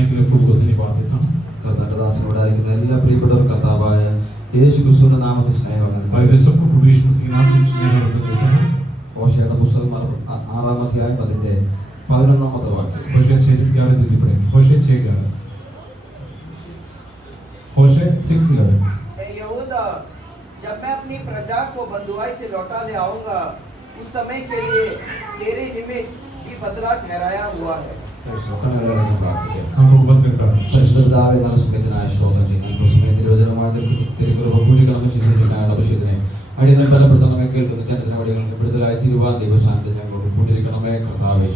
समय के लिए प्रभु को धन्यवाद देता हूँ। കർത്താവിന്റെ എല്ലാ പ്രിയപ്പെട്ടവർ കർത്താവായ യേശു ക്രിസ്തുവിന്റെ നാമത്തിൽ സ്നേഹം भाई वे सबको प्रभु यीशु मसीह के नाम से स्नेह और बंधन देता हूँ। ഹോശേയുടെ പുസ്തകം 6-ാം അധ്യായം 11-ാമത്തെ വാക്യം. होशे 6:11 जल्दी पढ़ेंगे। होशे 6:11। होशे 6:11। यहूदा, जब मैं अपनी प्रजा को बंधुआई से लौटा ले आऊंगा, उस समय के लिए तेरे निमित्त भी बदला ठहराया हुआ है। हम लोग बंद करते हैं। പരിശുദ്ധപിതാവേ, നല്ല സമയത്തിനായ സ്തോത്രം ചെയ്യുന്നു. സമയത്തിൽ വചനമായി തിരുക്കൃപ കൂടിക്കണം ശുശ്രൂഷിക്കാനുള്ള അഭിഷേകത്തിനെ അടിയന്തര ബലപ്പെടുത്തണമേ. കേൾക്കുന്ന ജനത്തിന് വഴികൾക്ക് വിടുതലായി തിരുവാൻ ദൈവസ്ഥാനത്തിൽ ഞങ്ങളോട് കൂട്ടിരിക്കണമേ. കർത്താവേ,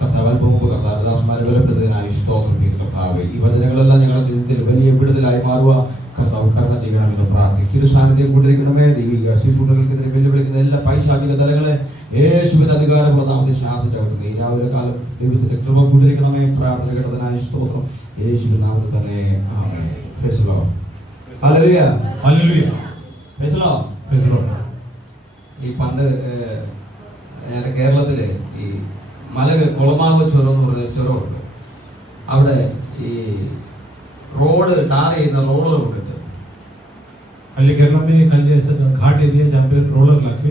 കർത്താവ് അല്പം മുമ്പ് കർത്താവ് ദാസന്മാരെ ബലപ്പെടുത്തതിനായി സ്തോത്രം ചെയ്യുന്നു. കർത്താവേ, ഈ വചനങ്ങളെല്ലാം ഞങ്ങളുടെ ജീവിതത്തിൽ വലിയ വിടുതലായി മാറുക കർത്താവ് കരുണ ചെയ്യണമെന്ന് പ്രാർത്ഥിക്കും. തിരുസാന്നിധ്യം കൂട്ടിരിക്കണമേ. ദൈവിക ശുശ്രൂഷകൾക്കെതിരെ വെല്ലുവിളിക്കുന്ന എല്ലാ പൈശാചിക തലങ്ങളെ യേശുവിന്റെ അധികാരമുള്ള നാമത്തിൽ ശാസിച്ചവിടുന്നു. ഈ രാവിലെ കാലം ദൈവത്തിന്റെ കൃപ കൂട്ടിരിക്കണമേ. പ്രാർത്ഥന കേട്ടതിനായി സ്തോത്രം യേശുവിന്റെ നാമത്തിൽ തന്നെ. ആമേൻ. Praise the lord. ഹല്ലേലൂയ. हालेलुया। Praise the lord. Praise the lord. ഈ പണ്ട് ഞങ്ങളുടെ കേരളത്തില് ഈ കുളമാവ് ചുരം എന്ന് പറഞ്ഞ ചുരമുണ്ട്. അവിടെ ഈ റോഡ് ടാർ ചെയ്യുന്ന റോളർ കൊണ്ടിട്ട് अली केरला में एक ऐसा घाट एरिया जहाँ पे रोलर लाके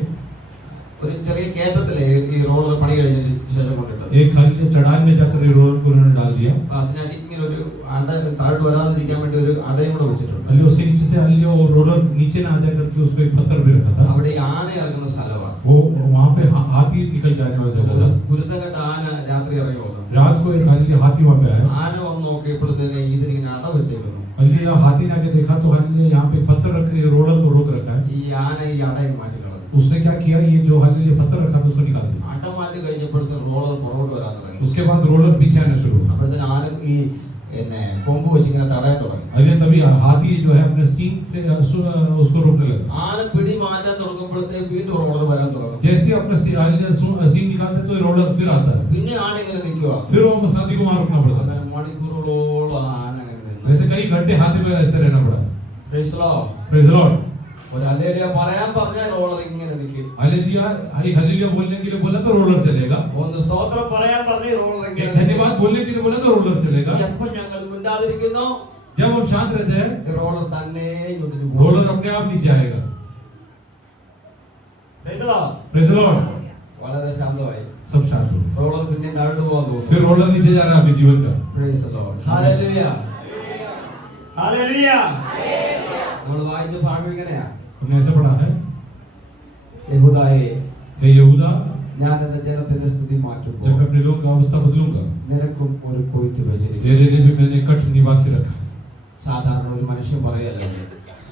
ഒരു ചെറിയ കേറ്റത്തില് ഈ റോളർ പണി കഴിഞ്ഞതിന് ശേഷം കൊണ്ടിട്ട് एक खाली चढ़ान में जाकर रोलर को उन्होंने डाल दिया। അതിനടി ഇങ്ങനെ ഒരു അട താഴോട്ട് വരാതിരിക്കാൻ വേണ്ടി ഒരു അടയും കൂടെ വെച്ചിട്ടുണ്ട്. अली उसके नीचे से अली वो रोलर नीचे ना आ जाकर के उसको एक पत्थर भी रखा था। അവിടെ ഈ ആന ഇറങ്ങുന്ന സ്ഥലമാണ്. वो वहाँ पे हाथी निकल जाने वाला जगह था। ഗുരുതരഘട്ട ആന രാത്രി ഇറങ്ങി വന്നു. रात को एक खाली हाथी वहाँ पे आया। ആന വന്ന് നോക്കിയപ്പോഴത്തേന് ഇതിലിങ്ങനെ അട വെച്ചേക്കുന്നു. अली हाथी ने आके देखा तो हाथी ने यहाँ पे पत्थर रख के रोलर को रोक रखा है। ഈ ആന ഈ അടയും മാറ്റി കളഞ്ഞു. उसने क्या किया, ये जो हाथी ने पत्थर रखा था उसको निकाल दिया। അട മാറ്റി കഴിഞ്ഞപ്പോഴത്തേന് റോളർ പുറകോട്ട് വരാൻ തുടങ്ങി. उसके बाद रोलर पीछे आना शुरू हुआ। അപ്പോഴത്തേന് ആന ഈ കൊമ്പ് വെച്ച് ഇങ്ങനെ തടയാൻ തുടങ്ങി. अरे तभी हाथी जो है अपने सींग से उसको रोकने लगा। ആന പിടി മാറ്റാൻ തുടങ്ങുമ്പോഴത്തേക്ക് വീണ്ടും റോളർ വരാൻ തുടങ്ങി. जैसे अपना सींग निकालते तो रोलर फिर आता है। പിന്നെ ആന ഇങ്ങനെ നിൽക്കുക. फिर वो हाथी को वहां रुकना पड़ता है। അങ്ങനെ മണിക്കൂറുകളോളം ആന അങ്ങനെ നിന്നു. वैसे कई घंटे हाथी पे ऐसे रहना पड़ा। Price the lord. Praise the Lord. ഒരു ഹല്ലേലൂയ പറയാൻ പറഞ്ഞാൽ റോളർ ഇങ്ങനെ നിൽക്കും. हालेलुया हालेलुया बोलने के लिए बोला तो रोलर चलेगा। ഒന്ന് സ്തോത്രം പറയാൻ പറഞ്ഞാൽ റോളർ ഇങ്ങനെ धन्यवाद बोलने के लिए बोला तो रोलर चलेगा। എപ്പോൾ ഞങ്ങൾ മിണ്ടാതിരിക്കുന്നു जब हम शांत रहते हैं റോളർ തന്നെ ഇങ്ങോട്ട് പോകും. रोलर अपने आप नीचे आएगा। Price the lord. Praise the Lord. വളരെ ശാന്തമായി सब शांत हो। റോളർ പിന്നെ താഴോട്ട് പോകാൻ തോന്നും. फिर रोलर नीचे जा रहा है अपने जीवन का। Price the lord. Hallelujah. Hallelujah. നമ്മൾ വായിച്ച ഭാഗം ഇങ്ങനെയാ. हमने ऐसा पढ़ा है, യഹൂദായേ, हे यहूदा, ഞാൻ എന്റെ ജനത്തിന്റെ സ്ഥിതി മാറ്റുമ്പോൾ जब मैं अपने लोगों का अवस्था बदलूंगा നിനക്കും ഒരു കൊയ്ത്ത് വെച്ചിരിക്കും. तेरे लिए भी मैंने कट निभा के रखा है। സാധാരണ ഒരു മനുഷ്യൻ പറയല്ല,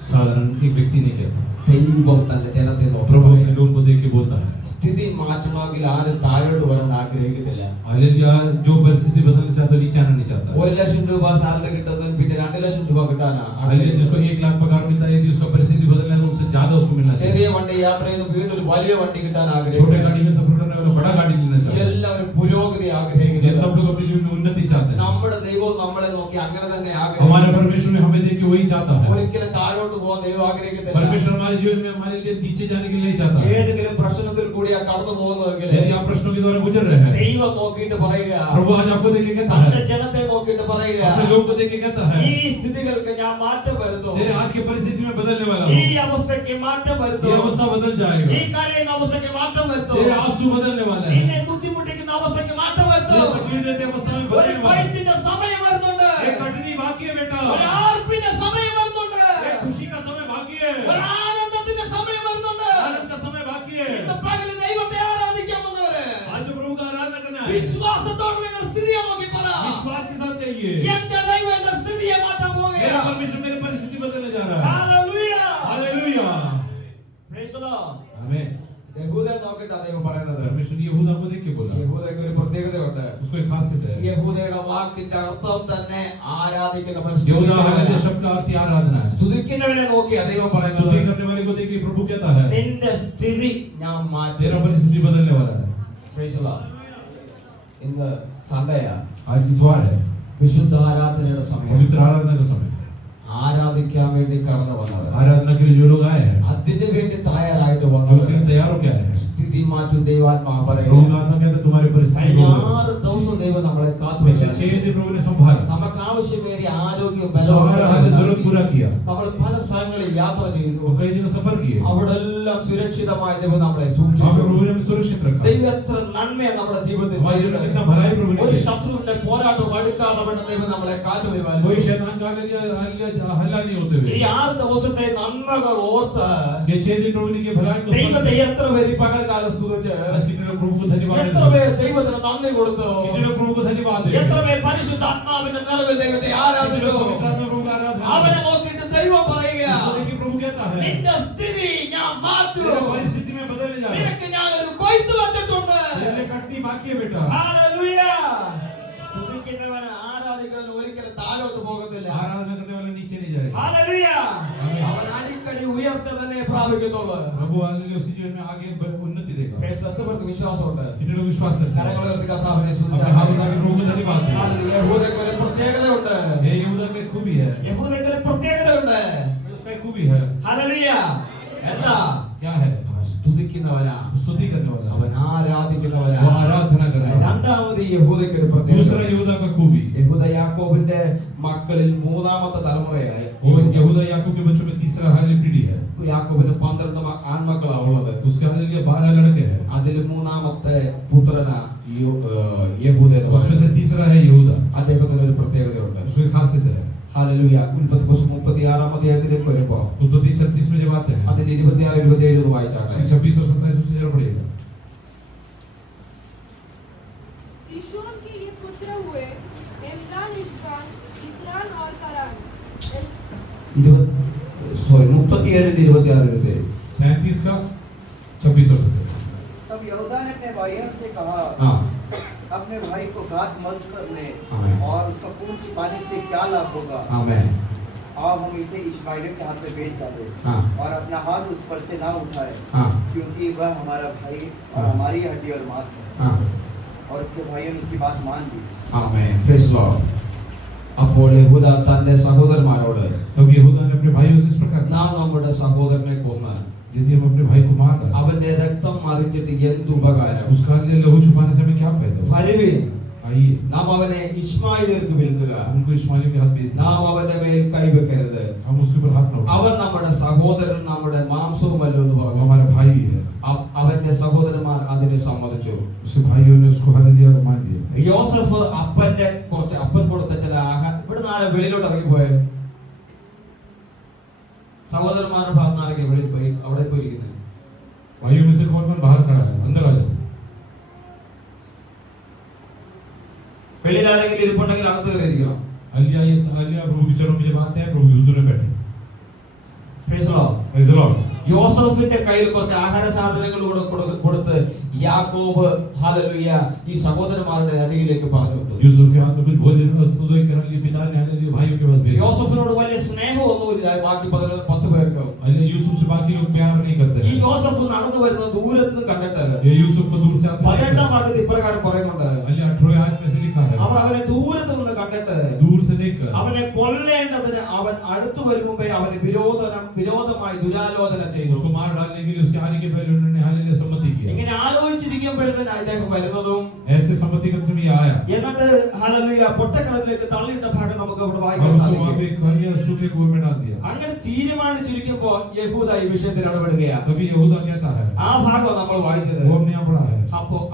साधारण एक व्यक्ति नहीं कहता, ദൈവം തന്റെ ജനത്തെ प्रभु നോക്കി अपने लोगों को देख के बोलता है। സ്ഥിതി മാറ്റണമെങ്കിൽ ആരും താഴോട്ട് വരാൻ ആഗ്രഹിക്കുന്നില്ല. हालेलुया। जो परिस्थिति बदलना चाहता है नीचे आना नहीं चाहता। 1 ലക്ഷം രൂപ സാലറി കിട്ടുന്നതിന് പിന്നെ 2 ലക്ഷം രൂപ കിട്ടാനാ. हालेलुया। जिसको 1 लाख पगार मिलता है, यदि उसका परिस्थिति बदलना है तो उससे ज्यादा उसको मिलना चाहिए। ചെറിയ വണ്ടി യാത്ര ചെയ്ത് വീണ്ടും ഒരു വലിയ വണ്ടി കിട്ടാൻ छोटे ആഗ്രഹിക്കുന്നു. गाड़ी में सफर करने वाला बड़ा गाड़ी लेना चाहता है। എല്ലാവരും പുരോഗതി ये ആഗ്രഹിക്കുന്നു. सब लोग अपने जीवन में उन्नति चाहते हैं। നമ്മുടെ ദൈവം നമ്മളെ നോക്കി അങ്ങനെ തന്നെ हमारे ആഗ്രഹിക്കുന്നു. परमेश्वर में हमें देख के वही चाहता है। ഒരിക്കലും താഴോട്ട് പോകാൻ ദൈവം ആഗ്രഹിക്കുന്നില്ല. परमेश्वर हमारे जीवन में हमारे लिए नीचे जाने के लिए नहीं चाहता है। ഏതെങ്കിലും പ്രശ്നത്തിൽ കൂടിയാ കടന്നു പോകുന്നതെങ്കിൽ यदि आप प्रश्नों के द्वारा गुजर रहे हैं, ദൈവം നോക്കിയിട്ട് പറയുക, प्रभु आज आपको देख के कहता തന്റെ है, ജനത്തെ നോക്കിയിട്ട് പറയുക, अपने लोग को देख के कहता है, ഈ സ്ഥിതികൾക്ക് ഞാൻ മാറ്റം വരുത്തും. तेरे आज की परिस्थिति में बदलने वाला ഈ हूँ। അവസ്ഥയ്ക്ക് മാറ്റം ये വരുത്തും. अवस्था बदल जाएगा। ഈ കരയുന്ന അവസ്ഥയ്ക്ക് മാറ്റം വരുത്തും. तेरे आंसू बदलने वाला है। നിന്നെ ബുദ്ധിമുട്ടിക്കുന്ന അവസ്ഥയ്ക്ക് മാറ്റം ये വരുത്തും. तकलीफ देते अवस्था में ഒരു बदलने वाला है। കൊയ്ത്തിന്റെ സമയം വരുന്നുണ്ട്. एक कठिनी बाकी है बेटा। ഒരു ആർപ്പിന്റെ സമയം വരുന്നുണ്ട്. एक खुशी का समय बाकी है। ഒരു ആനന്ദത്തിന്റെ സമയം വരുന്നുണ്ട്. आनंद का समय बाकी है। ഇന്ന് പകൽ ദൈവത്തെ ആരാധിക്കാൻ വന്നവരെ आज जो प्रभु का आराधना करना है, വിശ്വാസത്തോടെ നിങ്ങൾ സ്ഥിതിയെ നോക്കി പറ, विश्वास के साथ चाहिए, എന്റെ ദൈവം എന്റെ സ്ഥിതിയെ മാറ്റാൻ मेरा പോവുകയാണ്. परमेश्वर मेरी परिस्थिति बदलने जा रहा है। ഹല്ലേലൂയ. हालेलुया। Praise the Lord. आमीन। യഹൂദയെ നോക്കിയിട്ടാണ് ദൈവം പറയുന്നത്. परमेश्वर ने यहूदा को देख के बोला, യഹൂദയ്ക്ക് ഒരു പ്രത്യേകതയുണ്ട്. उसको एक खासियत है। യഹൂദയുടെ വാക്കിന്റെ അർത്ഥം തന്നെ ആരാധിക്കുന്ന यहूदा हालेलुया മനുഷ്യൻ. शब्द का अर्थ ही आराधना है। സ്തുതിക്കുന്നവനെ നോക്കിയാ ദൈവം പറയുന്നത്. स्तुति करने वाले को देख के प्रभु कहता है, നിന്റെ സ്ഥിതി ഞാൻ മാറ്റും. तेरा परिस्थिति बदलने वाला है। Price the Lord. ഇന്ന് സൺഡേയാ. आज इतवार है, വിശുദ്ധ ആരാധനയുടെ സമയം. पवित्र आराधना का समय। ആരാധിക്കാൻ വേണ്ടി കടന്നു വന്നത്, आराधना के लिए जो लोग आए हैं, അതിനു വേണ്ടി തയ്യാറായിട്ട് और उसके വന്നത്, लिए तैयार हो क्या है, സ്ഥിതി സ്ഥിതി മാറ്റും ദൈവാത്മാവ് പറയുക. प्रभु का आत्मा कहता है तुम्हारे परिस्थिति കഴിഞ്ഞ को 6 ദിവസം ദൈവം നമ്മളെ കാത്തു पिछले 6 दिन प्रभु ने संभाला, നമുക്ക് ആവശ്യമേറിയ ആരോഗ്യവും हमारा हर जरूरत पूरा किया, നമ്മൾ പല സ്ഥലങ്ങളിൽ യാത്ര ചെയ്തു. और कई जगह सफर किए, അവിടെല്ലാം സുരക്ഷിതമായി ദൈവം നമ്മളെ वहाँ സൂക്ഷിച്ചു. पे प्रभु ने हमें सुरक्षित रखा, ദൈവം എത്ര നന്മയാണ് നമ്മുടെ ജീവിതത്തിൽ हमारे जीवन में ചെയ്തത്. कितना भलाई प्रभु ने ഒരു किया, ശത്രുവിന്റെ പോരാട്ടം അടുക്കാതെ വേണം ദൈവം നമ്മളെ കാത്തു പരിപാലിച്ചു. कोई शैतान का हल्ला नहीं होते ഈ हुए 6 ദിവസത്തെ നന്മകൾ ഓർത്ത് ये 6 दिन प्रभु ने किए भलाई को ദൈവത്തെ എത്ര പേര് ഈ പകൽക്കാലം സ്തുതിച്ച്, आज कितने लोग प्रभु को धन्यवाद എത്ര देते പേര് ദൈവത്തിന് നന്ദി കൊടുത്തു, हैं, कितने लोग प्रभु को धन्यवाद देते എത്ര हैं, പേര് പരിശുദ്ധാത്മാവിന്റെ നിറവിൽ ദൈവത്തെ ആരാധിച്ചു. पवित्र आत्मा प्रभु का आराधना അവനെ നോക്കിയിട്ട് ദൈവം പറയുക, इसको देखिए प्रभु कहता है നിന്റെ സ്ഥിതി ഞാൻ മാറ്റും, तेरे परिस्थिति में बदलने जा रहा है, നിനക്ക് ഞാൻ ഒരു കൊയ്ത്ത് വെച്ചിട്ടുണ്ട്. तेरे लिए कटनी बाकी है बेटा, ഹല്ലേലൂയ. സ്തുതിക്കുന്നവനെ ആരാധിക്കുന്നവൻ ഒരിക്കലും താഴോട്ട് പോകത്തില്ല. आराधना करने वाला नीचे नहीं जाएगा, ഹല്ലേലൂയ. അവൻ അടിക്കടി ഉയർച്ച തന്നെ പ്രാപിക്കുന്നുള്ളൂ. प्रभु आगे उसके जीवन में आगे उन्नति देगा, സത്യവർക്ക് വിശ്വാസമുണ്ട്. कितने लोग विश्वास करते हैं, കരങ്ങൾ ഉയർത്തി കർത്താവിനെ अपने സ്തുതിച്ചാൽ हाथ उठा के प्रभु को धन्यवाद दें, ഹല്ലേലൂയ. യഹൂദയ്ക്ക് ഒരു പ്രത്യേകതയുണ്ട്. ये यहूदा की खूबी है, യഹൂദയ്ക്ക് ഒരു പ്രത്യേകതയുണ്ട്. उसका एक खूबी है, ഹല്ലേലൂയ. എന്താ? क्या है, അവൻ സ്തുതിക്കുന്നവനാ, स्तुति करने वाला, അവൻ ആരാധിക്കുന്നവനാ. वो आराधना कर रहा है, രണ്ടാമത് യഹൂദയ്ക്ക് ഒരു പ്രത്യേകത. दूसरा यहूदा का खूबी, യഹൂദ യാക്കോബിന്റെ മക്കളിൽ മൂന്നാമത്തെ തലമുറയായി. और यहूदा याकूब के बच्चों में तीसरा हाली पीढ़ी है, യാക്കോബിന് 12 ആൺമക്കളാ ഉള്ളത്. उसके हाल लिए 12 लड़के हैं, അതിൽ മൂന്നാമത്തെ പുത്രനാ യഹൂദ എന്ന് उसमें പറയുന്നത്. से तीसरा है यहूदा, അദ്ദേഹത്തിന് ഒരു പ്രത്യേകതയുണ്ട്. उसकी खासियत है, ഹല്ലേലൂയ. ഉൽപ്പത്തി പുസ്തകം 36 അധ്യായത്തിലേക്ക് വരുമ്പോ उत्पत्ति 36 में जब आते हैं, അതിന്റെ 26 27 ഒന്ന് വായിച്ചാട്ടെ. 26 और 27 से जरा पढ़िएगा, दिशोन के ये पुत्र हुए हेमदान, इश्बान, इस्रान और करान। 37 27 37 का 26 और 27, तब यहूदा ने अपने भाइयों से कहा, हाँ अपने भाई को घात मत करने आमीन। और उसका खून छिपाने से क्या लाभ होगा। ആമേൻ. आओ हम इसे इश्माएलियों के हाथ में बेच डालें हाँ और अपना हाथ उस पर से ना उठाए, हाँ क्योंकि वह हमारा भाई और हाँ। हमारी हड्डी और मांस है। हाँ और उसके भाइयों ने उसकी बात मान ली। ആമേൻ. Praise Lord. അപ്പോൾ യഹൂദ തന്റെ സഹോദരന്മാരോട്, तब यहूदा ने अपने भाइयों से इस प्रकार कहा, നാം നമ്മുടെ സഹോദരനെ കൊന്ന് यदि हम अपने भाई को मार डालें, അവന്റെ രക്തം മറിച്ചിട്ട് എന്ത് ഉപകാരം? उसका लिए लहू छुपाने से हमें क्या फायदा होगा? വരുവിൻ, आइए നാം അവനെ ഇശ്മായിലേക്ക് വിൽക്കുക, उनको इस्माइल के हाथ भेज दें, നാം അവന്റെ മേൽ കൈവെക്കരുത്, हम उसके ऊपर हाथ न उठाएं, അവൻ നമ്മുടെ സഹോദരൻ നമ്മുടെ മാംസവുമല്ലോ എന്ന് वो പറഞ്ഞു. हमारा भाई है, അവന്റെ സഹോദരന്മാർ അതിനെ സമ്മതിച്ചു. उसके भाइयों ने उसको हाथ दिया और मान दिया, യോസഫ് അപ്പൻ കൊടുത്ത ചില ആഹാരം ഇവിടെ നാളെ വെളിയിലോട്ട് ഇറങ്ങിപ്പോയെ സഹോദരന്മാരുടെ ഭാഗത്ത് ആരൊക്കെ വെളിയിൽ പോയി അവിടെ പോയിരിക്കുന്നത്? भाइयों में से कौन कौन बाहर खड़ा है, अंदर आ जाओ, വെളിയിൽ ആരെങ്കിലും ഇരിപ്പുണ്ടെങ്കിൽ അകത്ത് കയറിയിരിക്കണം. अलिया ये अलिया प्रभु के चरणों में जब आते हैं प्रभु के हुजूर में बैठे, Praise the Lord. praise the Lord, യോസഫിന്റെ കയ്യിൽ കുറച്ച് ആഹാര സാധനങ്ങൾ കൊടുത്ത് യാക്കോബ് ഹല്ലേലൂയ ഈ സഹോദരന്മാരുടെ അരികിലേക്ക് പറഞ്ഞു വിട്ടു. यूसुफ के हाथ में कुछ भोजन और सुदय के लिए पिता ने हालेलुया भाइयों के पास भेजा, യോസഫിനോട് വലിയ സ്നേഹമൊന്നുമില്ല ബാക്കി 10 പേർക്ക്. अलिया यूसुफ से बाकी लोग प्यार नहीं करते ഈ हैं, യോസഫ് നടന്നു വരുന്ന ദൂരത്ത് കണ്ടിട്ട് ये यूसुफ को दूर से आते 18 हैं, ഭാഗത്ത് ഇപ്രകാരം പറയുന്നുണ്ട്, अलिया 18 आयत में से लिखा है, അവർ അവനെ ദൂരത്ത് നിന്ന് കണ്ടിട്ട് दूर से देखकर അവനെ കൊല്ലേണ്ടതിന് അവൻ അടുത്തു വരും മുമ്പേ അവന് വിരോധമായി ദുരാലോചന ചെയ്തു. उसको मार डालने के लिए उसके आने के पहले उन्होंने हालेलुया सम्मति किया, ഇങ്ങനെ ആലോചിച്ചിരിക്കുമ്പോഴത്തേന് അദ്ദേഹം വരുന്നതും ऐसे सम्मति करने से भी आया, എന്നിട്ട് ഹല്ലേലൂയ പൊട്ടക്കടലിലേക്ക് തള്ളിയിട്ട ഭാഗം നമുക്ക് അവിടെ और വായിക്കാൻ उसको वहां സാധിക്കും. पे खलिया सूखे कुएं में डाल दिया, അങ്ങനെ തീരുമാനിച്ചിരിക്കുമ്പോ യഹൂദ ഈ വിഷയത്തിൽ ഇടപെടുകയാണ്. तभी यहूदा कहता है, ആ ഭാഗം നമ്മൾ വായിച്ചത്. वो हमने यहाँ पढ़ा है,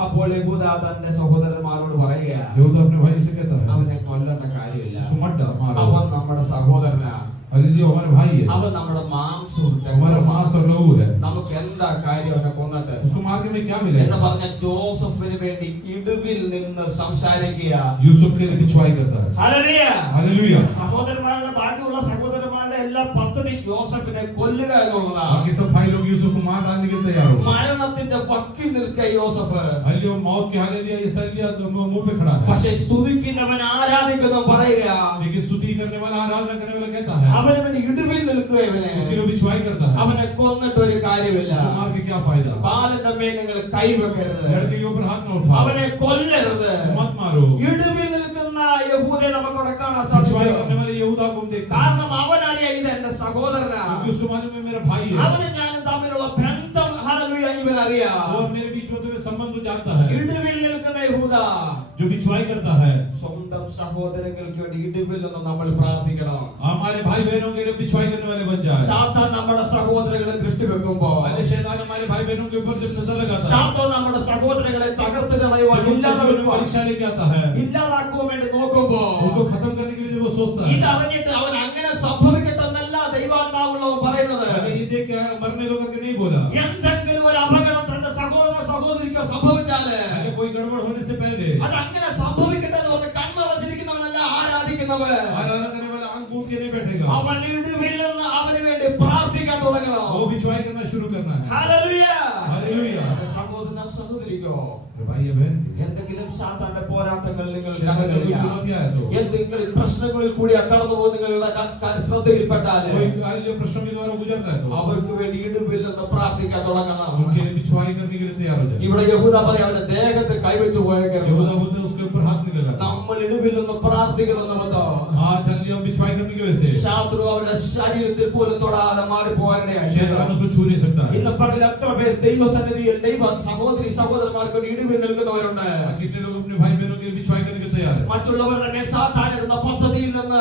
അപ്പോൾ യഹൂദ തന്റെ സഹോദരന്മാരോട് പറയുകയാണ്, यहूदा अपने भाई से कहता है, അവനെ കൊല്ലേണ്ട കാര്യമില്ല, उसको मत मारो, അവൻ നമ്മുടെ സഹോദരനാ, हालेलुया हमारा भाई है, അവൻ നമ്മുടെ മാംസവും हमारा मांस और लहू है, നമുക്ക് എന്താ കാര്യം അവനെ കൊന്നിട്ട് उसको मार के हमें क्या എന്ന് मिलेगा? പറഞ്ഞ ജോസഫിന് വേണ്ടി ഇടുവിൽ നിന്ന് സംസാരിക്കുക. यूसुफ के लिए पिछवाई करता है, ഹല്ലേലൂയ. हालेलुया, സഹോദരന്മാരുടെ ബാക്കിയുള്ള സഹോദരന്മാരുടെ എല്ലാ പദ്ധതി യോസഫിനെ കൊല്ലുക എന്നുള്ളതാണ്. बाकी सब भाई लोग यूसुफ को मार डालने के लिए तैयार हो, മരണത്തിന്റെ വക്കിൽ നിൽക്കുക യോസഫ്. हालेलुया मौत के हालेलुया ये सलिया तो मुंह पे खड़ा है, പക്ഷെ സ്തുതിക്കുന്നവൻ ആരാധിക്കുന്നവൻ പറയുക, लेकिन स्तुति करने वाला आराधना करने वाला कहता है, അവന് വേണ്ടി ഇടുവിൽ നിൽക്കുക ഇവനെ, उसके लिए पिछवाई करता है, അവനെ കൊന്നിട്ട് ഒരു കാര്യമില്ല. उसको मार के क्या फायदा? ബാലന്റെ മേൽ നിങ്ങൾ കൈവെക്കരുത്, लड़के के ऊपर हाथ न उठाओ, അവനെ കൊല്ലരുത്. मत मारो, ഇടുവിൽ നിൽക്കുന്ന യഹൂദനെ നമുക്കവിടെ കാണാൻ पिछवाई സാധിക്കും. करने वाले यहूदा को हम देखते हैं, കാരണം അവനറിയാം ഇത് എന്റെ സഹോദരനാ, क्योंकि उसको मालूम है मेरा भाई है, അവനും ഞാനും തമ്മിലുള്ള ബന്ധം ഹല്ലേലൂയ ഇവനറിയാം. और मेरे भी संबंध को जानता है, ഇടിവിൽ നിൽക്കുന്ന യഹൂദ जो बिछवाई करता है, സ്വന്തം സഹോദരങ്ങൾക്ക് വേണ്ടി ഇടിവിൽ നിന്ന് നമ്മൾ പ്രാർത്ഥിക്കണം. हमारे भाई बहनों के लिए बिछवाई करने वाले बन जाए. സാത്താൻ നമ്മുടെ സഹോദരങ്ങളെ ദൃഷ്ടി വെക്കുമ്പോൾ अरे शैतान हमारे भाई बहनों के ऊपर जब नजर लगाता है, സാത്താൻ നമ്മുടെ സഹോദരങ്ങളെ തകർത്ത് കളയുവാൻ परीक्षा लेके आता है, ഇല്ലാതാക്കുവാൻ വേണ്ടി നോക്കുമ്പോൾ उनको खत्म करने के लिए जब वो सोचता है, ഇത് അറിഞ്ഞിട്ട് അവൻ അങ്ങനെ സംഭവിക്കട്ടെ എന്നല്ല ദൈവാത്മാവുള്ളവൻ പറയുന്നത്. अरे ये देख के मरने दो करके नहीं बोला. എന്തെങ്കിലും ഒരു അപകടം തന്റെ സഹോദര സഹോദരിക്കോ സംഭവിച്ചാല് अरे कोई गड़बड़ होने से पहले അത് അങ്ങനെ സംഭവിക്കട്ടെ എന്ന് പറഞ്ഞ് കണ്ണടച്ചിരിക്കുന്നവനല്ല ആരാധിക്കുന്നവൻ. आराधना करने वाला आंख मूंद के नहीं बैठेगा, അവൻ ഇടിവിൽ നിന്ന് അവന് വേണ്ടി പ്രാർത്ഥിക്കാൻ തുടങ്ങണം. वो बिछवाई करना शुरू करना है. ഹല്ലേലൂയ. हालेलुया. സഹോദരന സഹോദരിക്കോ भाई बहन എന്തെങ്കിലും സാത്താന്റെ പോരാട്ടങ്ങൾ നിങ്ങൾ शैतान की कोई चुनौती आए तो, എന്തെങ്കിലും പ്രശ്നങ്ങളിൽ കൂടി കടന്നു പോകുന്ന നിങ്ങളുടെ ശ്രദ്ധയിൽപ്പെട്ടാല് कोई जो प्रश्नों के द्वारा गुजरता है तो അവർക്ക് വേണ്ടി ഇടിവിൽ നിന്ന് പ്രാർത്ഥിക്കാൻ തുടങ്ങണം. उनके लिए बिछवाई करने के लिए तैयार हो जाए. ഇവിടെ യഹൂദ പറയും അവന്റെ ദേഹത്തെ കൈവച്ച് പോയേക്കരുത്. यहूदा बोलते हैं उसके ऊपर हाथ नहीं लगाता. നമ്മൾ ഇടിവിൽ നിന്ന് പ്രാർത്ഥിക്കുന്ന നിമിത്തം आज चल हम बिछवाई करने की वजह से ശത്രു അവരുടെ ശരീരത്തിൽ പോലും തൊടാതെ മാറിപ്പോകാനിടയായി. शैतान उसको छू नहीं सकता है. ഇന്ന് പകൽ എത്ര പേർ ദൈവസന്നിധിയിൽ ദൈവ സഹോദരി സഹോദരന്മാർക്ക് വേണ്ടി ഇടിവിൽ നിൽക്കുന്നവരുണ്ട്. आज कितने लोग अपने भाई बहनों के लिए बिछवाई करने के लिए तैयार है. മറ്റുള്ളവരുടെ മേൽ സാത്താൻ ഇടുന്ന പദ്ധതിയിൽ നിന്ന്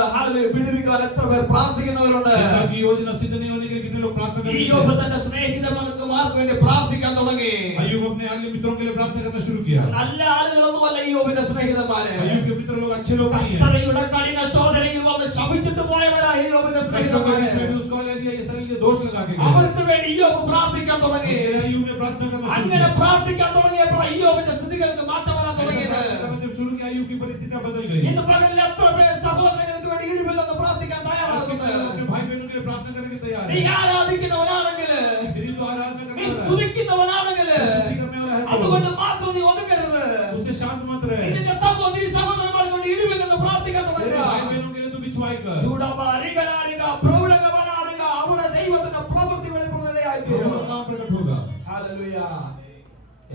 വിടുവിക്കാൻ എത്ര പേർ പ്രാർത്ഥിക്കുന്നവരുണ്ട്. शैतान की योजना सिद्ध नहीं होने के लिए कितने लोग प्रार्थना करते അയ്യോബ് हैं. തന്റെ സ്നേഹിതന്മാർക്ക് വേണ്ടി പ്രാർത്ഥിക്കാൻ തുടങ്ങി. अय्यूब अपने अन्य मित्रों के लिए प्रार्थना करना शुरू किया. നല്ല ആളുകളൊന്നുമല്ല അയ്യോബിന്റെ സ്നേഹിതന്മാര്. अय्यूब के मित्र लोग अच्छे लोग नहीं हैं. കർത്താവിന്റെ കഠിന ശോധനയിൽ വന്ന് ശപിച്ചിട്ട് പോയവരാ അയ്യോബിന്റെ कष्टों के സ്നേഹിതന്മാര്. बीच में भी उसको ले लिया, ये सारे लिए दोष लगा के गए. അവർക്ക് വേണ്ടി അയ്യോബ് പ്രാർത്ഥിക്കാൻ തുടങ്ങി. अय्यूब ने प्रार्थना करना शुरू അങ്ങനെ किया. പ്രാർത്ഥിക്കാൻ തുടങ്ങിയപ്പോൾ അയ്യോബിന്റെ സ്ഥിതികൾക്ക് മാറ്റം വരാൻ തുടങ്ങിയത്. प्रार्थना करना जब शुरू किया, अय्यूब की परिस्थितियां बदल गई. ഇന്ന് പകലിൽ എത്ര പേർ സഹോദരങ്ങൾക്ക് വേണ്ടി ഇടിവിൽ നിന്ന് പ്രാർത്ഥിക്കാൻ തയ്യാറാകുന്നുണ്ട്. अपने भाई बहनों के लिए प्रार्थना करने के लिए तैयार നീ है. ആരാധിക്കുന്നവനാണെങ്കിൽ यदि तू आराधना നീ करने वाला है, സ്തുതിക്കുന്നവനാണെങ്കിൽ स्तुति करने वाला है, അതുകൊണ്ട് മാത്രം നീ ഒതുക്കരുത്. उससे शांत मत रहे. നിന്റെ സഹോദരി സഹോദരന്മാർക്ക് വേണ്ടി ഇടിവിൽ നിന്ന് പ്രാർത്ഥിക്കാൻ तेरे തുടങ്ങുക. भाई बहनों के लिए तू बिछवाई कर. ചൂടമാരികളാരിക, പ്രൗഢകവനാരിക, അവിടെ ദൈവത്തിന്റെ പ്രവൃത്തി വെളിപ്പെടുന്നതിനായി തീരും. वो काम प्रकट होगा. ഹല്ലേലൂയ.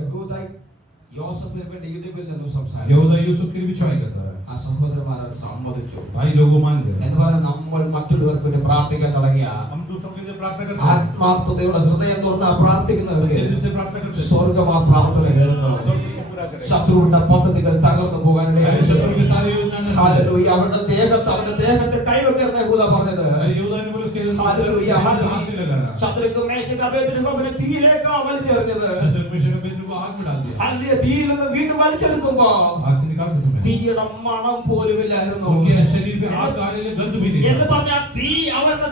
യഹൂദ യോസഫിന് വേണ്ടി ഇടിവിൽ നിന്ന് സംസാരിച്ചു. यहूदा यूसुफ के लिए बिछवाई करता है. ആ സഹോദരന്മാർ അത് സമ്മതിച്ചു. भाई लोगों मान गए. എന്ന് പറഞ്ഞാൽ നമ്മൾ മറ്റുള്ളവർക്ക് വേണ്ടി പ്രാർത്ഥിക്കാൻ തുടങ്ങിയ हम दूसरों के लिए प्रार्थना करते हैं. ആത്മാർത്ഥതയുടെ ഹൃദയം തുറന്ന് പ്രാർത്ഥിക്കുന്നത് सच्चे दिल से प्रार्थना करते हैं. സ്വർഗ്ഗം ആ പ്രാർത്ഥന കേൾക്കും. सब कुछ पूरा करेगा. ശത്രുവിന്റെ പദ്ധതികൾ തകർന്നു പോകാനിടയായി. शत्रु की सारी योजना नष्ट हो ഹല്ലേലൂയ. അവരുടെ ദേഹത്തെ കൈവെക്കരുന്ന യഹൂദ പറഞ്ഞത്. जाएगी. यहूदा ने बोला उसके ഹല്ലേലൂയ. हाथ नहीं लगाना. ശത്രുക്ക് മേശക അബേദ്നെഗോവിനെ തീയിലേക്ക് വലിച്ചെറിഞ്ഞത്. शत्रु मेशक अबेदnego को आग में डाल दिया. ഹല്ലേലൂയ. തീയിൽ നിന്ന് വീണ്ടും വലിച്ചെടുക്കുമ്പോ आग से निकालते समय തീയുടെ മണം പോലുമില്ലായിരുന്നു. उनके शरीर पे आग का गंध भी नहीं. എന്ന് പറഞ്ഞാൽ തീ അവരുടെ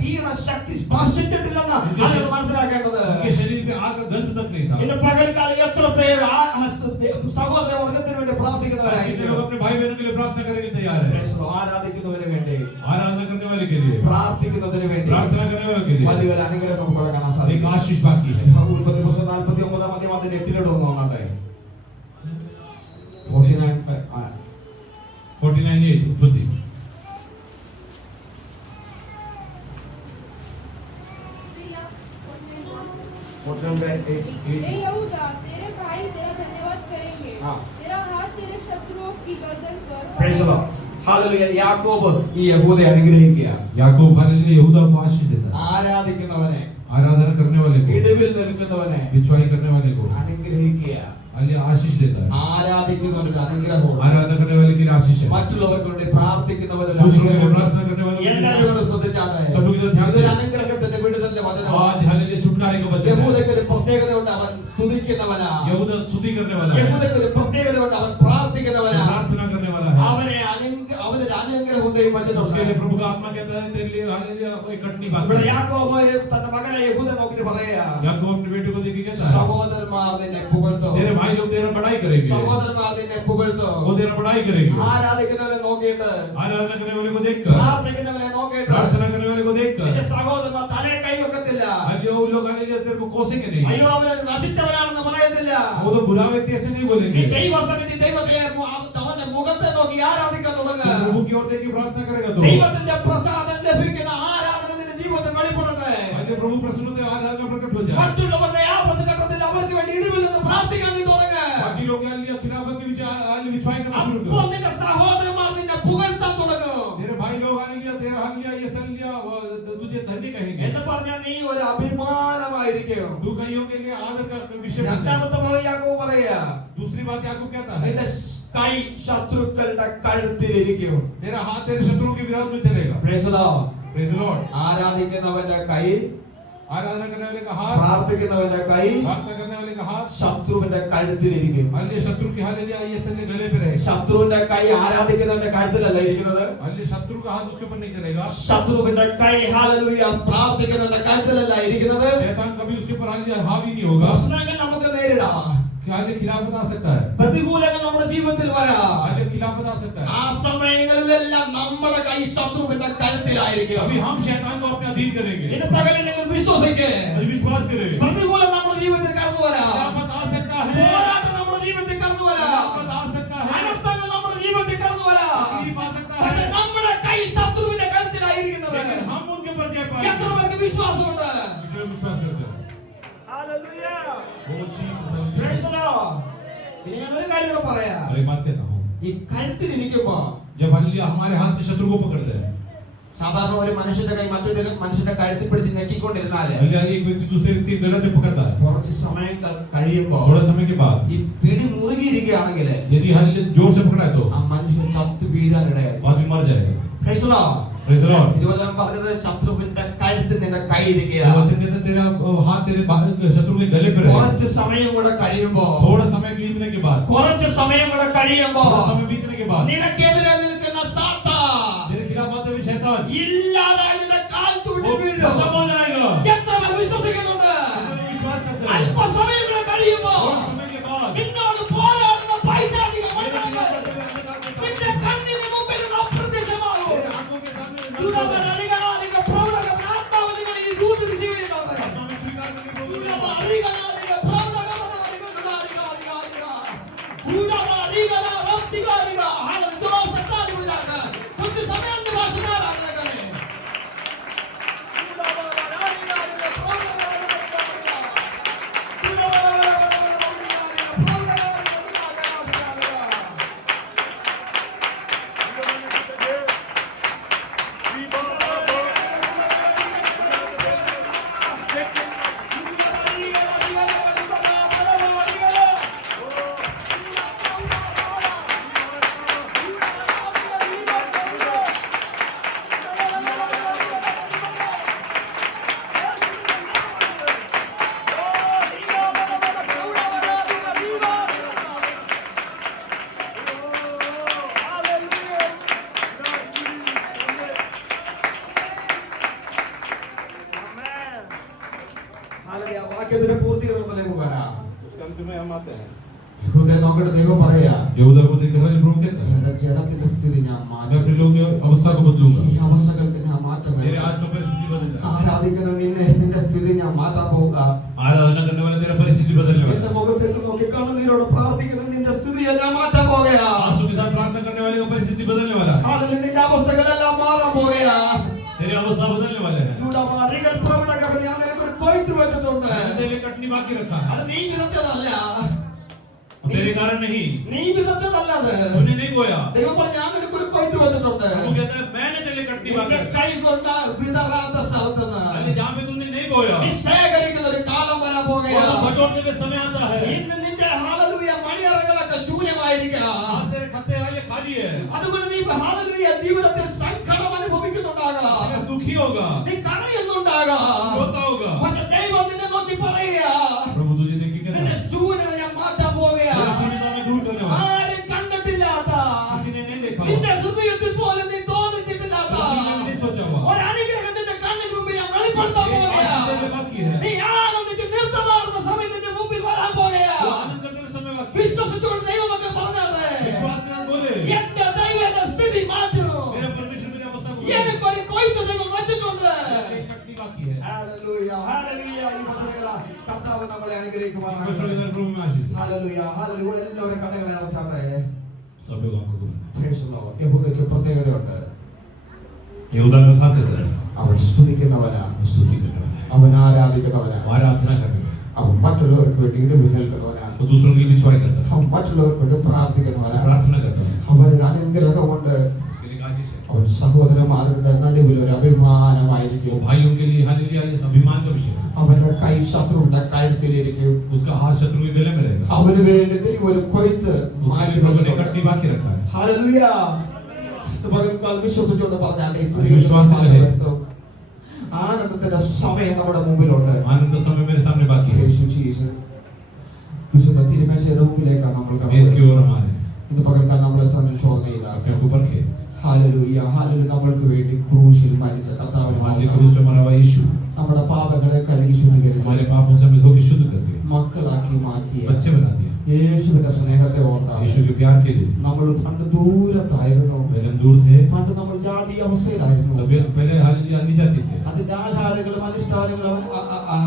തീയുടെ ശക്തി സ്പർശിച്ചിട്ടില്ലെന്ന് അത് മനസ്സിലാക്കേണ്ടത്. उनके शरीर पे आग का गंध तक नहीं था. ഇന്ന് പകൽക്കാലം എത്ര പേർ സഹോദര വർഗത്തിന് വേണ്ടി പ്രാർത്ഥിക്കുന്നവരായിരിക്കും. लोग अपने भाई बहनों के लिए प्रार्थना करने के लिए तैयार है. ആരാധിക്കുന്നതിന് വേണ്ടി, आराधना करने वाले के लिए, പ്രാർത്ഥിക്കുന്നതിന് വേണ്ടി प्रार्थना करने वाले के लिए വലിയൊരു അനുഗ്രഹം നമുക്ക് ഇവിടെ കാണാൻ एक സാധിക്കും. आशीष बाकी है. ഉൽപ്പത്തി പുസ്തകം 49 അതിന്റെ 8 നോക്കട്ടെ. 49:8 उत्पत्ति. हे यहूदा, तेरे भाई तेरा धन्यवाद करेंगे. हाँ. तेरा हाथ तेरे शत्रुओं की गर्दन पर. Praise the Lord. ഹല്ലേലൂയ. യാക്കോബ് ഈ യഹൂദയെ അനുഗ്രഹിക്കുക. याकूब हालेलुया यहूदा को आशीष देता है. ആരാധിക്കുന്നവനെ, आराधना करने वाले को, ഇടിവിൽ നിൽക്കുന്നവനെ बिछवाई करने वाले को അനുഗ്രഹിക്കുക. अल्लाह आशीष देता है. ആരാധിക്കുന്നവർക്ക് അനുഗ്രഹവും आराधना करने वाले के लिए आशीष है. മറ്റുള്ളവർക്ക് വേണ്ടി പ്രാർത്ഥിക്കുന്നവരുടെ दूसरों के लिए അനുഗ്രഹവും. प्रार्थना करने वाले को എല്ലാവരും കൂടെ ശ്രദ്ധിച്ചാട്ടെ. सब लोग इधर ध्यान ഇതൊരു दें. അനുഗ്രഹത്തിന്റെ വിടുതലിന്റെ വചനമാണ്. आज हालेलुया छुटकारे का वचन है. യഹൂദയ്ക്ക് ഒരു പ്രത്യേകതയുണ്ട്, അവൻ സ്തുതിക്കുന്നവനാ. यहूदा स्तुति करने वाला है, യഹൂദയ്ക്ക് ഒരു പ്രത്യേകതയുണ്ട്, അവൻ പ്രാർത്ഥിക്കുന്നവനാ. प्रार्थना करने वाला है. അവനൊരു അനുഗ്രഹം ദൈവം उसके लिए വചനമുണ്ട്. प्रभु का आत्मा कहता है तेरे लिए हालेलुया कोई कठिन बात ഇവിടെ नहीं. യാക്കോബ് തന്റെ മകനെ യഹൂദ നോക്കിയിട്ട് പറയാ, याकूब अपने बेटे को देख के कहता है സഹോദരന്മാർ നിന്നെ പുകഴ്ത്തും. तेरे भाई लोग तेरा बड़ाई करेंगे, സഹോദരന്മാർ നിന്നെ പുകഴ്ത്തും. वो तेरा बड़ाई करेंगे. ആരാധിക്കുന്നവനെ നോക്കിയിട്ട്, आराधना करने वाले को देखकर, പ്രാർത്ഥിക്കുന്നവനെ നോക്കിയിട്ട് प्रार्थना करने वाले को देखकर നിന്റെ സഹോദരന്മാർ തലയെ കൈവെക്കത്തില്ല. अभी वो लोग हालेलुया तेरे को कोसेंगे नहीं. അയ്യോ അവനൊരു നശിച്ചവനാണെന്ന് പറയത്തില്ല. वो तो बुरा व्यक्ति ऐसे नहीं നീ बोलेंगे. ദൈവസന്നിധി ദൈവത്തെ അവന്റെ മുഖത്തെ നോക്കി ആരാധിക്കാൻ തുടങ്ങുക. तो प्रभु की ओर देख के प्रार्थना करेगा तो ദൈവത്തിന്റെ പ്രസാദം ലഭിക്കുന്ന ആരാധന നിന്റെ ജീവിതത്തിൽ വെളിപ്പെടട്ടെ. आज प्रभु प्रसन्न होते आराधना प्रकट हो जाए. മറ്റുള്ളവരുടെ ആപത്ത് ഘട്ടത്തിൽ അവർക്ക് വേണ്ടി ഇടിവിൽ നിന്ന് പ്രാർത്ഥിക്കാൻ നീ തുടങ്ങുക. बाकी लोग हालेलुया खिलाफत के विचार हालेलुया विश्वास करना शुरू അപ്പോൾ करो. നിന്റെ സഹോദരന്മാർ നിന്നെ പുകഴ്ത്താൻ തുടങ്ങും. तेरे भाई लोग हालेलुया तेरा हालेलुया ये सल्लिया तुझे धन्य कहेंगे. എന്ന് പറഞ്ഞാൽ നീ ഒരു അഭിമാനമായി ആയിരിക്കും. दो कईयों के लिए आदर का विषय बनता है। രണ്ടാമത്തെ ഭാഗം യാക്കോബ് പറയാ, दूसरी बात याकूब कहता है, നിന്റെ കൈ ശത്രുക്കളുടെ കഴുത്തിലിരിക്കും. तेरा हाथ तेरे शत्रुओं के विरोध में चलेगा। Praise the Lord. Praise the Lord। ആരാധിക്കുന്നവന്റെ കൈ, आराधना करने वाले का हाथ, പ്രാർത്ഥിക്കുന്നവന്റെ കൈ प्रार्थना करने वाले का हाथ ശത്രുവിന്റെ കഴുത്തിലിരിക്കും. अन्य शत्रु की हाथ यदि ISL के गले पे रहे, ശത്രുവിന്റെ കൈ ആരാധിക്കുന്നവന്റെ കഴുത്തിലല്ല ഇരിക്കുന്നത്. अन्य शत्रु का हाथ उसके ऊपर नहीं चलेगा। ശത്രുവിന്റെ കൈ ഹല്ലേലൂയ പ്രാർത്ഥിക്കുന്നവന്റെ കഴുത്തിലല്ല ഇരിക്കുന്നത്. शैतान कभी उसके ऊपर हावी नहीं होगा। പ്രശ്നങ്ങൾ നമുക്ക് നേരിടാം, आगे खिलाफत आ सकता है, പ്രതികൂലങ്ങൾ നമ്മുടെ ജീവിതത്തിൽ വരാം. आगे खिलाफत आ सकता है। ആ സമയങ്ങളിലെല്ലാം നമ്മുടെ കൈ ശത്രുവിന്റെ കഴുത്തിലായിരിക്കും. अभी हम शैतान को अपने अधीन करेंगे, ഇന്ന് പകലിൽ നിങ്ങൾ വിശ്വസിക്കുക, विश्वास करेंगे। പ്രതികൂലം നമ്മുടെ ജീവിതത്തിൽ കടന്നു വരാം, खिलाफत आ सकता है, പോരാട്ടം നമ്മുടെ ജീവിതത്തിൽ കടന്നു വരാം, खिलाफत आ सकता है, അനർത്ഥങ്ങൾ നമ്മുടെ ജീവിതത്തിൽ കടന്നു വരാം. तकलीफ आ सकता പക്ഷേ है, നമ്മുടെ കൈ ശത്രുവിന്റെ കഴുത്തിലായിരിക്കുന്നത്. लेकिन हम उनके ऊपर जय എത്ര पाएंगे। പേർക്ക് വിശ്വാസമുണ്ട്? कितने विश्वास करते हैं? ഹല്ലേലൂയ. वो चीज Praise the Lord. ഇനി ഞാൻ ഒരു കാര്യം കൂടെ പറയാം. अरे बात कहता हूँ, ഈ കഴുത്തിലിരിക്കുമ്പോ जब हमारे हाथ से शत्रु को पकड़ते हैं, സാധാരണ ഒരു മനുഷ്യന്റെ കൈ മറ്റൊരു മനുഷ്യന്റെ കഴുത്തിൽ പിടിച്ച് ഞെക്കിക്കൊണ്ടിരുന്നാല് एक व्यक्ति दूसरे व्यक्ति की गला से पकड़ता है, കുറച്ച് സമയം കഴിയുമ്പോ थोड़ा समय के बाद ഈ പിടി മുറുകിയിരിക്കുകയാണെങ്കിൽ यदि हाथ जोर से पकड़ा है तो ആ മനുഷ്യൻ ചത്തു വീഴാനിടയായി. आदमी मर जाएगा। Praise the Lord. Praise the Lord। തിരുവചനം പറഞ്ഞത് ശത്രുവിന്റെ കഴുത്തിൽ നിന്റെ കൈ ഇരിക്കുക. वचन कहता है तेरा हाथ तेरे शत्रु के गले पे रहे। കുറച്ച് സമയം കൂടെ കഴിയുമ്പോ, थोड़ा समय बीतने के बाद, കുറച്ച് സമയം കൂടെ കഴിയുമ്പോ थोड़ा समय बीतने के बाद നിനക്കെതിരെ നിൽക്കുന്ന സാത്താൻ तेरे खिलाफ आते हुए शैतान ഇല്ലാതായി നിന്റെ കാൽ തുടി वो വീഴും. खत्म हो जाएगा। എത്ര പേർ വിശ്വസിക്കുന്നുണ്ട്? कितने विश्वास करते हैं? അല്പസമയം കൂടെ കഴിയുമ്പോ थोड़ा समय के बाद നിന്നോട് പോരാടുന്ന പൈശാചിക മണ്ഡലങ്ങൾ നിന്റെ കണ്ണിന് മുമ്പിൽ നിന്ന് അപ്രത്യക്ഷമാകും. तेरे आंखों के सामने ദുരവരരികളാലിക പ്രൗഢകം ആത്മാവിനെ ഈ ദൂത് റിസീവ് ചെയ്യുന്നുണ്ട്. हमें स्वीकार करने को ദുരവരരികളാലിക പ്രൗഢകമാലിക ദുരവരരികള റബ്സികാലിക ഹലൽ ജോസത്താലിക കുछ समय में भाषण आ रहा है. ഹല്ലേലൂയ. വാക്യത്തിന്റെ പൂർത്തീകരണത്തിലേക്ക് വരാം. उसके अंत में हम आते हैं। യഹൂദ നോക്കട്ടെ, ദൈവം പറയാ, यहूदा को देख रहा है, प्रभु कहता है എന്റെ ജനത്തിന്റെ സ്ഥിതി ഞാൻ मैं മാറ്റും. अपने लोगों की अवस्था को बदलूंगा। ഈ അവസ്ഥകൾക്ക് ഞാൻ മാറ്റം तेरे വരും. आज का परिस्थिति बदल जाएगा। ആരാധിക്കുന്ന നിന്റെ സ്ഥിതി ഞാൻ മാറ്റാൻ പോവുക. आराधना करने वाला तेरा परिस्थिति बदलने वाला എന്റെ है। മുഖത്തേക്ക് നോക്കി കണ്ണുനീരോട് പ്രാർത്ഥിക്കുന്ന നിന്റെ സ്ഥിതിയെ ഞാൻ മാറ്റാൻ പോകുകയാ. आंसू के साथ प्रार्थना करने वाले का परिस्थिति बदलने वाला है। ഹല്ലേലൂയ. നിന്റെ അവസ്ഥകളെല്ലാം മാറാൻ പോകുകയാ. तेरी अवस्था बदलने वाले हैं। ചൂടമാറികൾ പ്രവണകകൾ ഞാൻ നിനക്കൊരു കൊയ്ത്ത് വെച്ചിട്ടുണ്ട്. तेरे कटनी बाकी रखा है, അത് നീ വിതച്ചതല്ല, और तेरे कारण नहीं, നീ വിതച്ചതല്ല അത്. तूने नहीं बोया। ദൈവം പറഞ്ഞു ഞാൻ നിനക്കൊരു കൊയ്ത്ത് വെച്ചിട്ടുണ്ട്. वो कहता है मैंने तेरे कटनी बाकी നിന്റെ रखा കൈ കൊണ്ട് വിതറാത്ത സ്ഥലത്തുനിന്ന് है, जहाँ पे तूने नहीं बोया നീ ശേഖരിക്കുന്ന ഒരു കാലം വരാൻ പോകുകയാ. वहाँ बटोरने का समय आता है। ഇന്ന് നിന്റെ ഹല്ലേലൂയ മണിയറകളൊക്കെ ശൂന്യമായിരിക്കാം. आज तेरे खत्ते वाले खाली है, അതുകൊണ്ട് നീ ഹല്ലേലൂയ ജീവിതത്തിൽ സങ്കടം അനുഭവിക്കുന്നുണ്ടാകാം, तेरा दुखी होगा, നീ കരയുന്നുണ്ടാകാം. रोता होगा। പക്ഷേ ദൈവം നിന്നെ നോക്കി പറയുക, प्रभु तुझे देखी कहता നിന്റെ है ശൂന്യത ഞാൻ മാറ്റാൻ പോവുകയാ. तेरी शून्यता में दूर करने वाला, ആരും കണ്ടിട്ടില്ലാത്ത, किसी ने नहीं देखा നിന്റെ होगा, ഹൃദയത്തിൽ പോലും നീ തോന്നിച്ചിട്ടില്ലാത്ത किसी ने नहीं सोचा होगा। ഒരു അനുഗ്രഹം നിന്റെ കണ്ണിന് മുമ്പിൽ ഞാൻ വെളിപ്പെടുത്താൻ एक പോവുകയാ. आशीष तेरे बाकी है, നീ ആനന്ദിച്ച് നൃത്തമാടുന്ന സമയം നിന്റെ മുമ്പിൽ വരാൻ പോവുകയാ. वो आनंद करने का समय बाकी है। വിശ്വസിച്ചുകൊണ്ട് ദൈവമക്കൾ പറഞ്ഞത്, विश्वास के साथ बोले എന്റെ ദൈവത്തിന്റെ സ്ഥിതി മാറ്റും. मेरा परमेश्वर मेरी अवस्था को എനിക്കൊരു കൊയ്ത്ത് ദൈവം വെച്ചിട്ടുണ്ട്. तेरी कटनी बाकी है। Hallelujah, hallelujah. ഈ വചനങ്ങളാ കർത്താവ് നമ്മളെ അനുഗ്രഹിക്കുമാറാകട്ടെ. परमेश्वर के प्रभु में आशीष दे। Hallelujah, hallelujah. എല്ലാവരും കണ്ണുകളെ അടച്ചാട്ടെ. सब लोग आंखों को बंद Praise the Lord. യഹൂദയ്ക്ക് പ്രത്യേകതയുണ്ട്. करें। यहूदा में खासियत है, അവൻ സ്തുതിക്കുന്നവനാ, स्तुति करने वाला, അവൻ ആരാധിക്കുന്നവനാ, आराधना करने वाला, അവൻ മറ്റുള്ളവർക്ക് വേണ്ടി ഇടിവ് നിൽക്കുന്നവനാ, वो दूसरों के लिए छुआई करता है, അവൻ മറ്റുള്ളവർക്ക് വേണ്ടി പ്രാർത്ഥിക്കുന്നവനാ, प्रार्थना करता है, അവനൊരു അനുഗ്രഹമുണ്ട്, उसके लिए एक आशीष है। അവൻ സഹോദരന്മാരുടെ നടുവിൽ ഒരു അഭിമാനമായിരിക്കും. वो भाइयों के लिए हालेलुया ये अभिमान का विषय है. അവന്റെ കൈ ശത്രുവിന്റെ കഴുത്തിലിരിക്കും. उसका हाथ शत्रु के गले में रहेगा. അവന് വേണ്ടി ദൈവം ഒരു കൊയ്ത്ത് മാറ്റി उसने വെച്ചിട്ടുണ്ട്. कटनी बाकी रखा है. ഹല്ലേലൂയ. പകൽക്കാലം വിശ്വസിച്ചുകൊണ്ട് പറഞ്ഞാൽ ആനന്ദത്തിന്റെ സമയം നമ്മുടെ മുമ്പിലുണ്ട്. आनंद का समय मेरे सामने बाकी है. യേശു ജീസസ് വിശുദ്ധ തിരുമേശയുടെ മുമ്പിലേക്കാണ് നമ്മൾ मेज की കടന്നത്. ओर हमारे ഇന്ന് പകൽക്കാലം നമ്മളെ സമയം ശോധന ചെയ്താൽ अपने को परखे. ഹല്ലേലൂയ ഹല്ലേലൂയ നമ്മൾക്ക് വേണ്ടി ക്രൂശിൽ മരിച്ച കർത്താവിനെ हमारे लिए क्रूस पे मरा हुआ यीशु നമ്മുടെ പാപങ്ങളെ കഴുകി ശുദ്ധീകരിച്ച് हमारे पापों से हमें धो के शुद्ध कर दिया. മക്കളാക്കി മാറ്റിയ बच्चे बना दिया. യേശുവിന്റെ സ്നേഹത്തെ ഓർത്താൽ यीशु के प्यार के लिए നമ്മൾ പണ്ട് ദൂരത്തായിരുന്നു. पहले हम दूर थे. പണ്ട് നമ്മൾ ജാതി അവസ്ഥയിലായിരുന്നു. तभी पहले हालेलुया नहीं जाते थे. അതിന്റെ ആചാരങ്ങളും അനുഷ്ഠാനങ്ങളും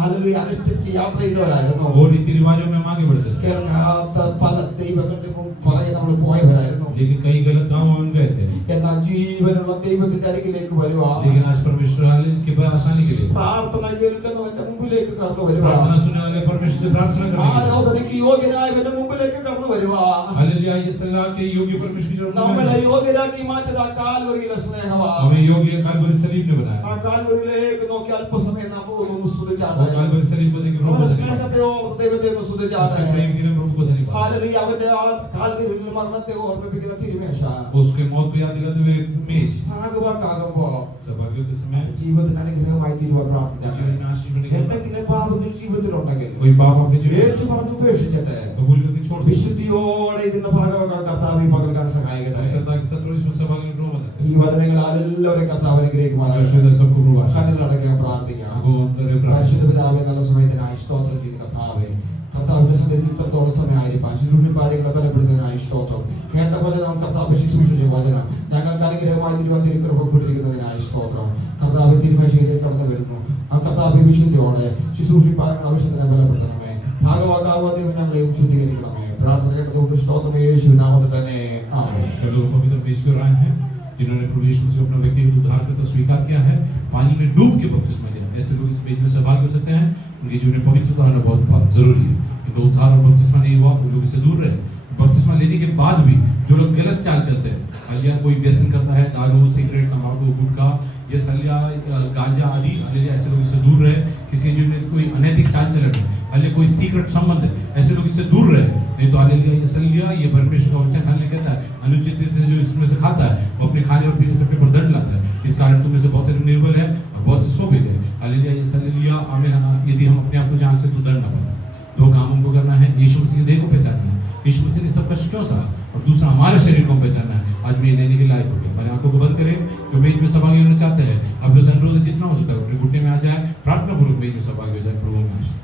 ഹല്ലേലൂയ അനുഷ്ഠിച്ച് യാത്ര ചെയ്തവരായിരുന്നു. वो रीति रिवाजों में हम आगे बढ़ते थे. കേൾക്കാത്ത പല ദൈവങ്ങളുടെ പുറകെ നമ്മൾ പോയവരായിരുന്നു. लेकिन कई गलत कामों में गए थे. എന്നാൽ ജീവനുള്ള ദൈവത്തിന്റെ അരികിലേക്ക് വരുവാ. लेकिन आज परमेश्वर के पास आसानी के लिए പ്രാർത്ഥന കേൾക്കുന്നവന്റെ മുമ്പിലേക്ക് കടന്നു വരുവാ. प्रार्थना सुनने वाले परमेश्वर से प्रार्थना करने के लिए. ആരാധനയ്ക്ക് യോഗ്യനായവന്റെ മുമ്പിലേക്ക് കടന്നു വരുവാ. हालेलुया ये सलाह के योग्य परमेश्वर की तरफ നമ്മളെ യോഗ്യരാക്കി മാറ്റിയത് ആ കാൽവരിയിലെ സ്നേഹമാ. हमें योग्य कालवरी सलीब ने बनाया. ആ കാൽവരിയിലേക്ക് നോക്കി അല്പസമയം നാം ഒന്ന് സ്തുതിച്ചാട്ടെ. वो कालवरी सलीब को देख के प्रभु അവന്റെ को സ്നേഹത്തെ ഓർത്ത് ദൈവത്തെ ഒന്ന് സ്തുതിച്ചാട്ടെ. उसके प्रेम के लिए प्रभु को धन्यवाद. ഹല്ലേലൂയ. അവന്റെ ആ കാൽവരിയിൽ മരണത്തെ ഓർമ്മിപ്പിക്കുന്ന തിരുമേശ उसके मौत को याद दिलाते हुए मेज ഭാഗവാക്കാകുമ്പോ सौभाग्य के समय ജീവിതത്തിന് അനുഗ്രഹമായി തീരുവാൻ പ്രാർത്ഥിച്ചാട്ടെ. जीवन में आशीष मिलेगा. എന്തെങ്കിലും പാപങ്ങൾ ജീവിതത്തിലുണ്ടെങ്കിൽ कोई पाप अपने जीवन ഏറ്റു പറഞ്ഞു ഉപേക്ഷിച്ചിട്ട് कबूल करके छोड़ दो. വിശുദ്ധിയോടെ ഇതിന്റെ ഭാഗവാക്കാൻ കർത്താവ് ഈ പകൽക്കാൻ സഹായിക്കട്ടെ. करता कि सत्रों में सौभाग्य में प्रभु बता. ഈ വചനങ്ങളാൽ എല്ലാവരും കർത്താവ് അനുഗ്രഹിക്കുമാറാകട്ടെ. परमेश्वर सबको प्रभु आशीष. കണ്ണിലടക്കാൻ പ്രാർത്ഥിക്കാം. वो अंदर प्रार्थना. പരിശുദ്ധ പിതാവേ, നല്ല സമയത്തിനായി സ്തോത്രം ചെയ്ത് കർത്താവേ, കർത്താവിന്റെ സന്നിധിയിൽ ഇത്രത്തോളം സമയമായിരിക്കാം ശുശ്രൂഷപ്പാടികളെ ബലപ്പെടുത്തുന്നതിനായി സ്തോത്രം. കേട്ട വചനം കർത്താവ് ശുശ്രൂഷിച്ച വചനം ഞങ്ങൾക്ക് അനുഗ്രഹമായി തിരുവനന്തപുരപ്പെട്ടിരിക്കുന്നതിനായി സ്തോത്രം. കർത്താവ് തിരുമേശയിലേക്ക് കടന്നു വരുന്നു. ആ കർത്താവ് വിശുദ്ധിയോടെ ശുശ്രൂഷിപ്പാൻ ആവശ്യത്തിനെ ബലപ്പെടുത്തണമേ. ഭാഗവാക്കാവാതെ ഞങ്ങളെയും ശുദ്ധീകരിക്കണമേ. പ്രാർത്ഥന കേട്ടതുകൊണ്ട് സ്തോത്രം യേശു നാമത്തിൽ തന്നെ ആമേൻ. जो लोग पवित्र परमेश्वर आए हैं, जिन्होंने प्रभु यीशु से अपना व्यक्तिगत उद्धार करता स्वीकार किया है, पानी में डूब के बपतिस्मा लिया, ऐसे लोग इस पेज में सहभागी हो सकते हैं. उनके जीवन में पवित्रता होना बहुत जरूरी है. इनको उद्धार और बपतिस्मा नहीं हुआ, उन लोगों से दूर रहे. बपतिस्मा लेने के बाद भी जो लोग गलत चाल चलते हैं, या कोई व्यसन करता है, दारू, सिगरेट, तंबाकू, गुटखा, ये सलिया, गांजा आदि, ऐसे लोग इससे दूर रहे. किसी के जीवन में कोई अनैतिक चाल चलन है, हालेलुया कोई सीक्रेट संबंध है, ऐसे लोग इससे दूर रहे. नहीं तो हालेलुया ये सलिया, ये परमेश्वर का बच्चा खाने कहता है, अनुचित रीति से जो इसमें से खाता है वो अपने खाने और पीने से अपने पर दंड लाता है. इस कारण तुम में से बहुत निर्बल है और बहुत से शोभित है. हालेलुया ये सलिया आमीन. यदि हम अपने आप को जान से तो दंड ना पाए. दो काम हमको करना है. यीशु मसीह की देह को पहचानना है. यीशु मसीह ने सब कष्ट क्यों सहा, और दूसरा हमारे शरीर को पहचानना है. आज मैं लेने के लायक हो गया. हमारी आंखों को बंद करें. जो मेज में सहभागी होना चाहते हैं, आप लोग अनुरोध जितना हो सकता है अपने घुटने में आ जाए, प्रार्थना पूर्वक मेज में सहभागी हो जाए. प्रभु में आशीष.